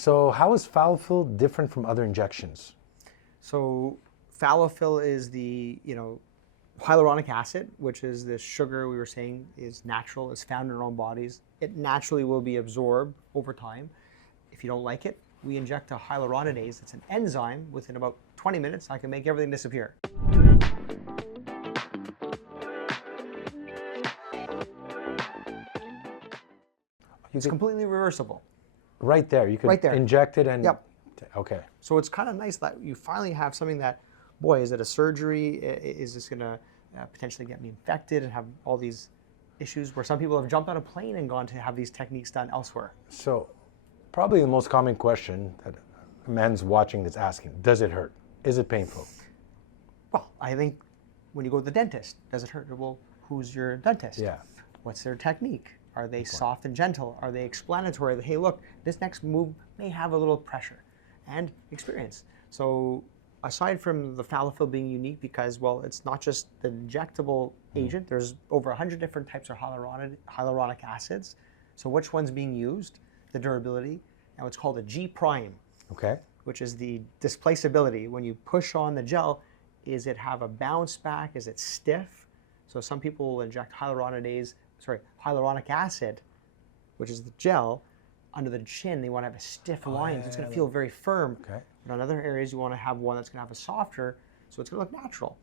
So how is Phallofill different from other injections? So Phallofill is the, hyaluronic acid, which is the sugar we were saying is natural, is found in our own bodies. It naturally will be absorbed over time. If you don't like it, we inject a hyaluronidase. It's an enzyme. Within about 20 minutes, I can make everything disappear. It's completely reversible. Right there, you could inject it and... Yep. Okay. So it's kind of nice that you finally have something that, boy, is it a surgery? Is this going to potentially get me infected and have all these issues where some people have jumped on a plane and gone to have these techniques done elsewhere? So probably the most common question that a man's watching that's asking, does it hurt? Is it painful? Well, I think when you go to the dentist, does it hurt? Well, who's your dentist? Yeah. What's their technique? Are they soft and gentle? Are they explanatory? Hey, look, this next move may have a little pressure and experience. So aside from the Phallofill being unique because, well, it's not just the injectable agent. There's over 100 different types of hyaluronic acids. So which one's being used, the durability, and what's called a G prime, which is the displaceability. When you push on the gel, is it have a bounce back? Is it stiff? So some people will inject hyaluronic acid, which is the gel, under the chin. They want to have a stiff line. It's going to feel very firm. But in other areas, you want to have one that's going to have a softer, so it's going to look natural.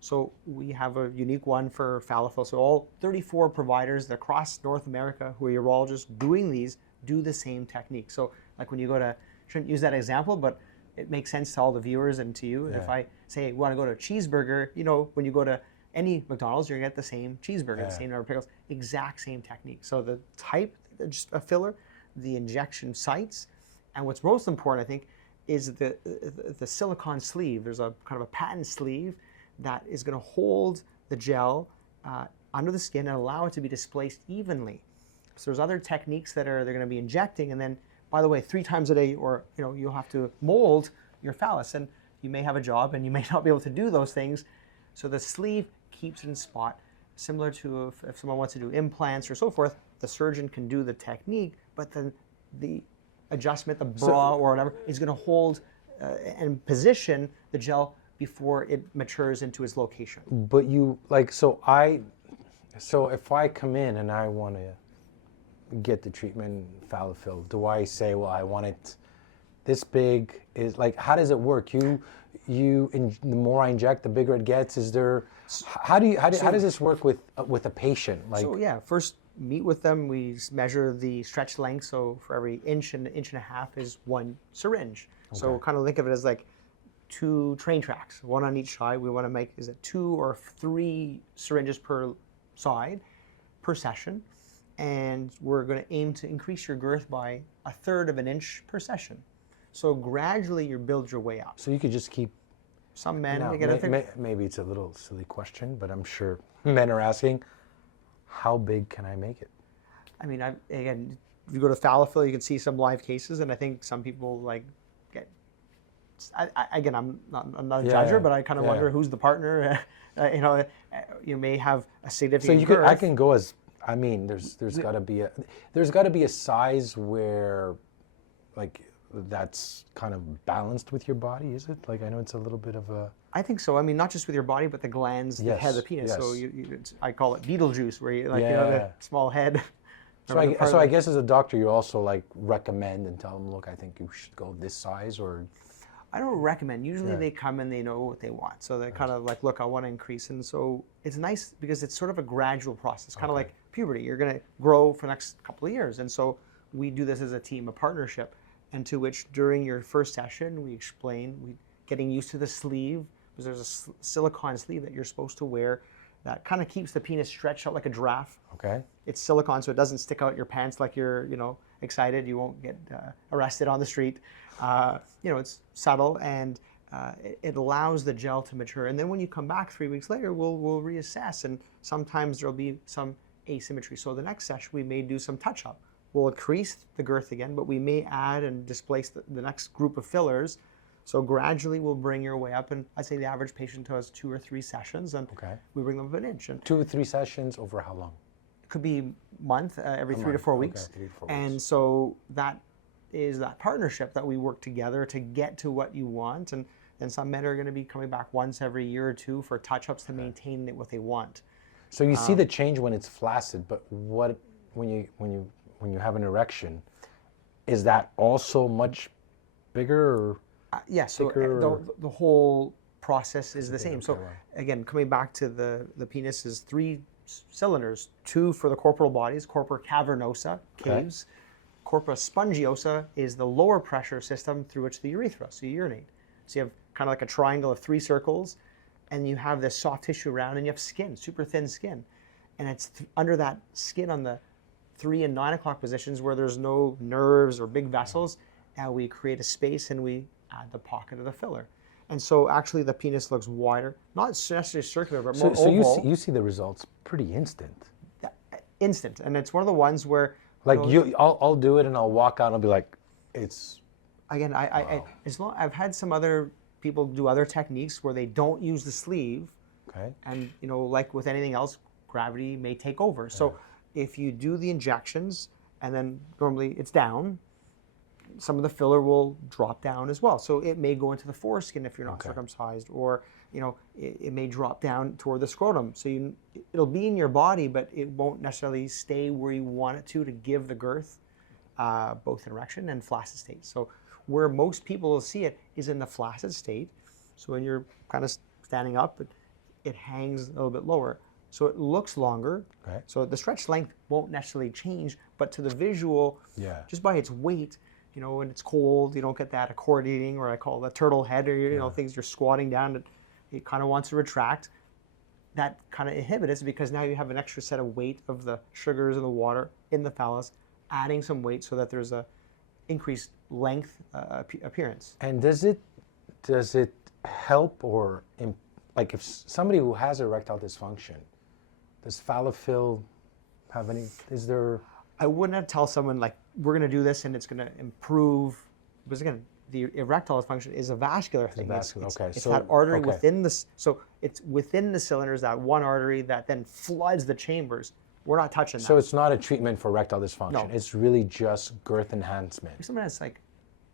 So we have a unique one for Phallofill. So all 34 providers across North America who are urologists doing these do the same technique. So like when you go to, shouldn't use that example, but it makes sense to all the viewers and to you. If I say you want to go to a cheeseburger, when you go to any McDonald's, you're going to get the same cheeseburger, the same number of pickles, exact same technique. So the type of filler, the injection sites, and what's most important, I think, is the silicone sleeve. There's a kind of a patent sleeve that is going to hold the gel under the skin and allow it to be displaced evenly. So there's other techniques that they're going to be injecting, and then, by the way, 3 times a day, or you'll have to mold your phallus, and you may have a job and you may not be able to do those things. So the sleeve keeps it in spot, similar to if someone wants to do implants or so forth. The surgeon can do the technique, but then the adjustment, the bra or whatever, is going to hold and position the gel before it matures into its location. But so if I come in and I want to get the treatment Phallofill, do I say, well, I want it this big? Is like, how does it work? The more I inject, the bigger it gets. Is there? How does this work with a patient? So yeah, first meet with them. We measure the stretch length. So for every inch and a half is 1 syringe. So kind of think of it as like 2 train tracks, 1 on each side. We want to make, is it 2 or 3 syringes per side per session, and we're going to aim to increase your girth by 1/3 of an inch per session. So gradually you build your way up. So you could just keep... Some men... maybe it's a little silly question, but I'm sure men are asking, how big can I make it? I mean, again, if you go to Phallofill, you can see some live cases, and I think some people get... Again, I'm not a judger, but I kind of wonder who's the partner. You may have a significant girth. I can go as... I mean, there's got to be a size where, that's kind of balanced with your body, is it? I know it's a little bit of a... I think so. I mean, not just with your body, but the glands, the head of the penis. So I call it Beetlejuice, where you the small head. So I guess as a doctor, you also recommend and tell them, look, I think you should go this size, or... I don't recommend. Usually they come and they know what they want. So they're kind of like, look, I want to increase. And so it's nice because it's sort of a gradual process, kind of like puberty. You're going to grow for the next couple of years. And so we do this as a team, a partnership, and to which during your first session, we explain, getting used to the sleeve, because there's a silicone sleeve that you're supposed to wear that kind of keeps the penis stretched out like a giraffe. It's silicone, so it doesn't stick out your pants like you're, excited. You won't get arrested on the street. It's subtle, and it allows the gel to mature. And then when you come back 3 weeks later, we'll reassess, and sometimes there'll be some asymmetry. So the next session, we may do some touch-up. We'll increase the girth again, but we may add and displace the next group of fillers. So gradually we'll bring your way up, and I'd say the average patient does 2 or 3 sessions, and we bring them up an inch. And 2 or 3 sessions over how long? It could be a month, every 3 to 4 weeks. 3 to 4 weeks. And so that is that partnership that we work together to get to what you want. And then some men are going to be coming back once every year or two for touch-ups to maintain what they want. So you see the change when it's flaccid, but what when you have an erection, is that also much bigger? Or yes, so the whole process is the same. So again, coming back to the penis is 3 cylinders, 2 for the corporal bodies, corpora cavernosa, caves. Corpora spongiosa is the lower pressure system through which the urethra, so you urinate. So you have kind of like a triangle of 3 circles, and you have this soft tissue around, and you have skin, super thin skin. And it's under that skin on the 3 and 9 o'clock positions where there's no nerves or big vessels, and we create a space and we add the pocket of the filler. And so actually the penis looks wider, not necessarily circular, but more oval. So you see the results pretty instant. Yeah, instant. And it's one of the ones where... Like I'll do it and I'll walk out and I'll be like, it's... Again, I've had some other people do other techniques where they don't use the sleeve. Okay. And, like with anything else, gravity may take over. So if you do the injections and then normally it's down, some of the filler will drop down as well. So it may go into the foreskin if you're not circumcised, or it may drop down toward the scrotum. So it'll be in your body, but it won't necessarily stay where you want it to give the girth, both in erection and flaccid state. So where most people will see it is in the flaccid state. So when you're kind of standing up, it hangs a little bit lower. So it looks longer. Okay. So the stretch length won't necessarily change, but to the visual, just by its weight, when it's cold, you don't get that accordiating, or I call it the turtle head, or things you're squatting down, it kind of wants to retract. That kind of inhibits it because now you have an extra set of weight of the sugars and the water in the phallus, adding some weight so that there's a increased length appearance. And does it help, or like if somebody who has erectile dysfunction, does Phallofill have any? Is there? I wouldn't tell someone like we're going to do this and it's going to improve, because again, the erectile dysfunction is a vascular thing. It's that artery within the, so it's within the cylinders, that one artery that then floods the chambers. We're not touching that. So it's not a treatment for erectile dysfunction. No. It's really just girth enhancement. Someone that's like,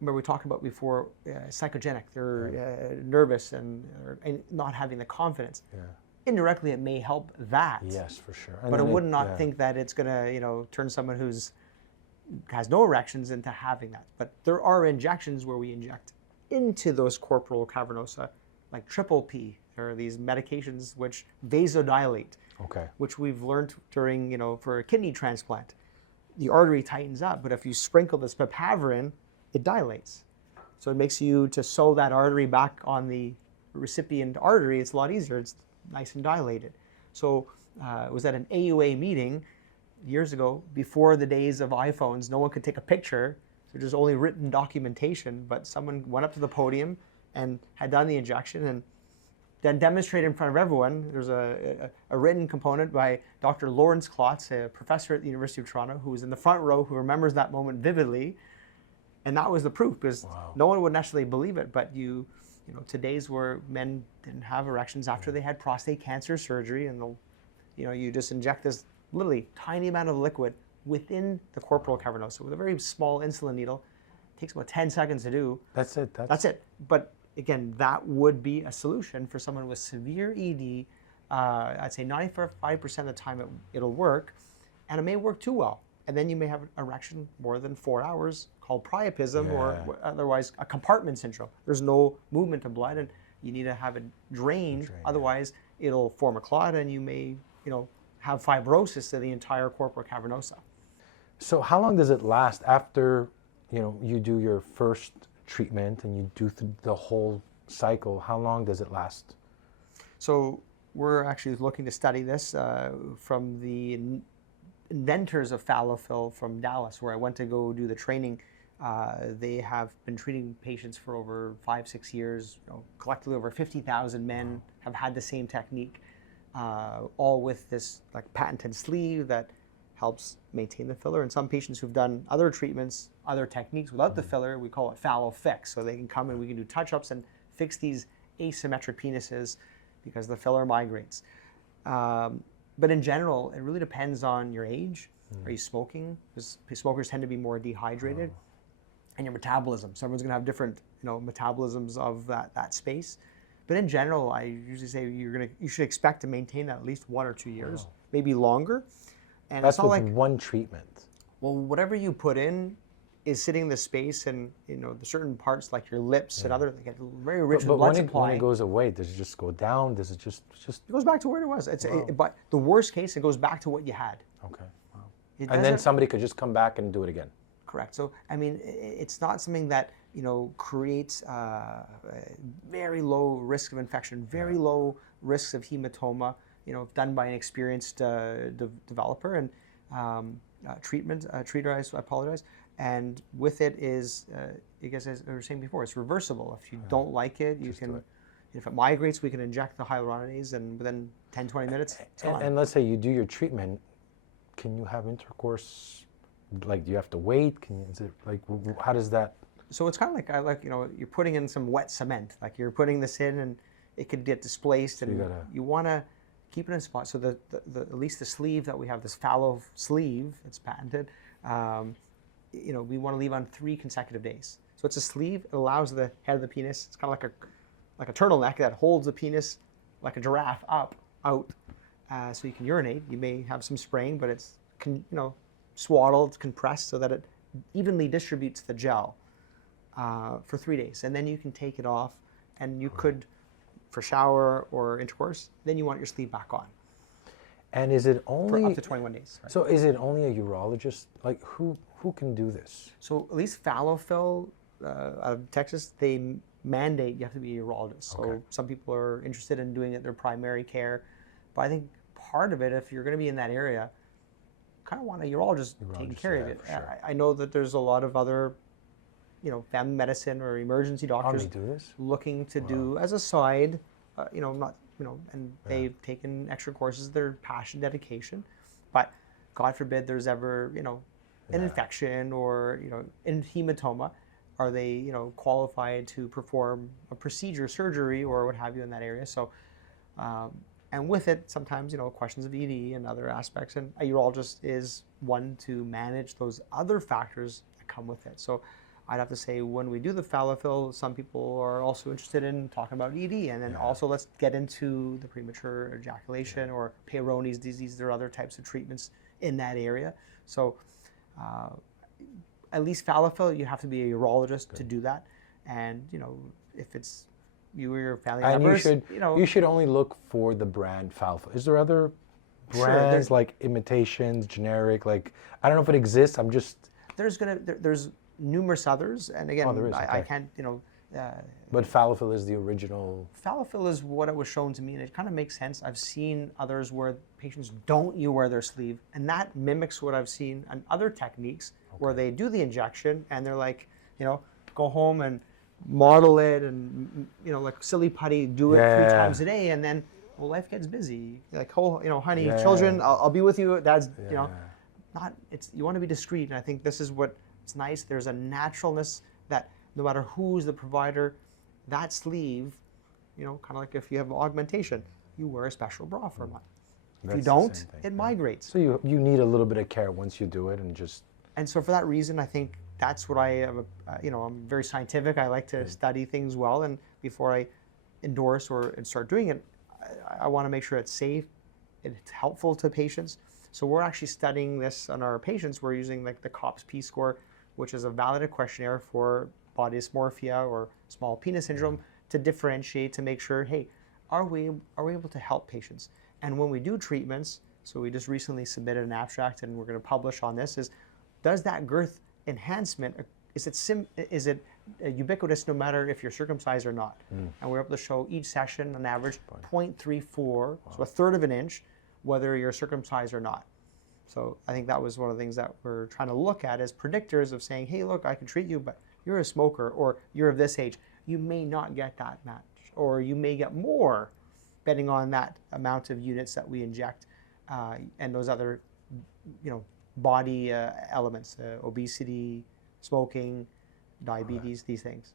remember we talked about before, psychogenic. They're nervous and not having the confidence. Yeah. Indirectly, it may help that. Yes, for sure. But I would not think that it's going to, turn someone has no erections into having that. But there are injections where we inject into those corporal cavernosa, like triple P. There are these medications which vasodilate, which we've learned during, for a kidney transplant. The artery tightens up, but if you sprinkle this papaverin, it dilates. So it makes you to sew that artery back on the recipient artery. It's a lot easier. It's nice and dilated. So it was at an AUA meeting years ago, before the days of iPhones. No one could take a picture, so there's only written documentation, but someone went up to the podium and had done the injection and then demonstrated in front of everyone. There's a written component by Dr. Lawrence Klotz, a professor at the University of Toronto, who was in the front row, who remembers that moment vividly. And that was the proof, because no one would necessarily believe it, but today's where men didn't have erections after they had prostate cancer surgery, and you just inject this literally tiny amount of liquid within the corporal cavernosa with a very small insulin needle. It takes about 10 seconds to do. That's it. That's it. But again, that would be a solution for someone with severe ED. I'd say 95% of the time it'll work, and it may work too well. And then you may have an erection more than 4 hours, called priapism, or otherwise a compartment syndrome. There's no movement of blood, and you need to have it drained. Otherwise, it'll form a clot, and you may, have fibrosis to the entire corpora cavernosa. So how long does it last after, you do your first treatment and you do the whole cycle? How long does it last? So we're actually looking to study this from the inventors of Phallofill from Dallas, where I went to go do the training. They have been treating patients for over 5-6 years. Collectively, over 50,000 men have had the same technique, all with this patented sleeve that helps maintain the filler. And some patients who've done other treatments, other techniques without the filler, we call it Phallo-fix. So they can come and we can do touch-ups and fix these asymmetric penises because the filler migrates. But in general, it really depends on your age. Are you smoking? Because smokers tend to be more dehydrated. and your metabolism. So everyone's going to have different, metabolisms of that space. But in general, I usually say you should expect to maintain that at least 1 or 2 years, maybe longer. And That's it's not with like one treatment. well, whatever you put in is sitting in the space, and the certain parts like your lips and other, they get very rich with blood supply. When it goes away, does it just go down? Does it just? It goes back to where it was. But the worst case, it goes back to what you had. Okay. Wow. And then somebody could just come back and do it again. Correct. So I mean, it's not something that creates very low risk of infection, very low risks of hematoma. Done by an experienced developer and treater. I apologize. And with it is, I guess as I was saying before, it's reversible. If you don't like it, you can. If it migrates, we can inject the hyaluronidase, and within 10, 20 minutes, it's gone. And let's say you do your treatment, can you have intercourse? Like, do you have to wait? Is it like, how does that? So it's kind of like you're putting in some wet cement. Like you're putting this in, and it could get displaced, and you want to keep it in spot. So the at least the sleeve that we have, this Phallofill sleeve, it's patented. We want to leave on 3 consecutive days. So it's a sleeve. It allows the head of the penis. It's kind of like a turtleneck that holds the penis like a giraffe out, so you can urinate. You may have some spraying, but it's swaddled, compressed, so that it evenly distributes the gel for 3 days, and then you can take it off, and you could, for shower or intercourse, then you want your sleeve back on. And is it only for up to 21 days? Right? So is it only a urologist? Like who can do this? So at least Phallofill out of Texas, they mandate you have to be a urologist. So some people are interested in doing it their primary care, but I think part of it, if you're going to be in that area, kind of want a urologist taking care of it. Sure. I know that there's a lot of other, family medicine or emergency doctors looking to do as a side, and they've taken extra courses. They're passion, dedication, but God forbid there's ever, an infection or, in hematoma, are they, qualified to perform a procedure, surgery, or what have you in that area? So, and with it, sometimes, questions of ED and other aspects, and a urologist is one to manage those other factors that come with it. So I'd have to say when we do the Phallofill, some people are also interested in talking about ED, and then also let's get into the premature ejaculation or Peyronie's disease. There are other types of treatments in that area. So at least Phallofill, you have to be a urologist to do that. And, if it's you or your family members, you should only look for the brand Phallofill. Is there other brands like imitations, generic? Like, I don't know if it exists. I'm just there's numerous others, and again, there is, I can't, but Phallofill is the original. Phallofill is what it was shown to me, and it kind of makes sense. I've seen others where patients don't wear their sleeve, and that mimics what I've seen on other techniques where they do the injection, and they're like, go home and model it, and like silly putty, do it 3 times a day, and then life gets busy. Like, honey, children, I'll be with you. Dad's, you want to be discreet, and I think this is what. It's nice. There's a naturalness that no matter who's the provider, that sleeve, kind of like if you have augmentation, you wear a special bra for a month. If you don't, it migrates. So you need a little bit of care once you do it, and just. And so for that reason, I think that's what I am. I'm very scientific. I like to study things well, and before I endorse and start doing it, I want to make sure it's safe, it's helpful to patients. So we're actually studying this on our patients. We're using like the COPS P score, which is a validated questionnaire for body dysmorphia or small penis syndrome, to differentiate, to make sure, hey, are we able to help patients? And when we do treatments, so we just recently submitted an abstract, and we're going to publish on this, does that girth enhancement, is it ubiquitous no matter if you're circumcised or not? And we're able to show each session on average 0.34, so a third of an inch, whether you're circumcised or not. So I think that was one of the things that we're trying to look at as predictors of saying, hey, look, I can treat you, but you're a smoker, or you're of this age. You may not get that match, or you may get more, depending on that amount of units that we inject, and those other, body elements, obesity, smoking, diabetes, these things.